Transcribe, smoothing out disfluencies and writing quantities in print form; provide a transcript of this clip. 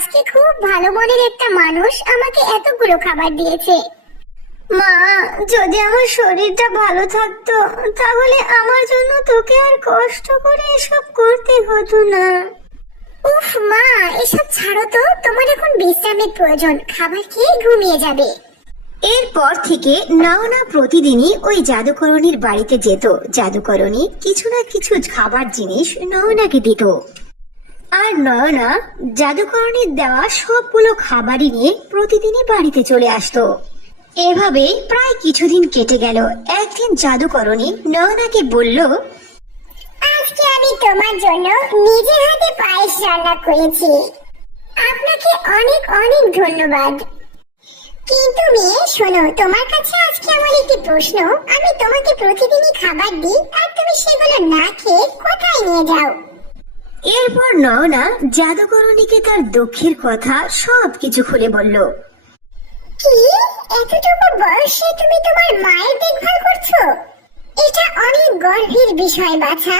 আজকে খুব ভালো মনের একটা মানুষ আমাকে এতগুলো খাবার দিয়েছে। মা, যদি আমার শরীরটা ভালো থাকতো তাহলে আমার জন্য তোকে আর কষ্ট করে এসব করতে হতো না। উফ মা, এসব ছাড়ো তো, তোমার এখন বিশ্রামের প্রয়োজন, খাবার খেয়ে ঘুমিয়ে যাবে। এরপর থেকে নয়না প্রতিদিনই ওই জাদুকরণীর বাড়িতে যেত। জাদুকরণী কিছু না কিছু খাবার জিনিস নয়নাকে দিত, আর নয়না জাদুকরণীর দেওয়া সবগুলো খাবারই নিয়ে প্রতিদিনই বাড়িতে চলে আসতো। এভাবে প্রায় কিছুদিন কেটে গেল। একদিন জাদুকরণী নয়নাকে বলল, আজকে আমি তোমার জন্য নিজে হাতে পায়েস রান্না করেছি, আপনাকে অনেক অনেক ধন্যবাদ। কিন্তু মেয়ে শোনো, তোমার কাছে আজকে আমার একটি প্রশ্ন। আমি তোমাকে প্রতিদিনই খাবার দিই আর তুমি সেগুলো না খেয়ে কোথায় নিয়ে যাও? এরপর নয়না জাদুকরণীকে তার দুঃখের কথা সবকিছু খুলে বলল। কি, এতটুকু বয়সে তুমি তোমার মায়ের দেখভাল করছো? এটা অনেক গর্বের বিষয় বাছা।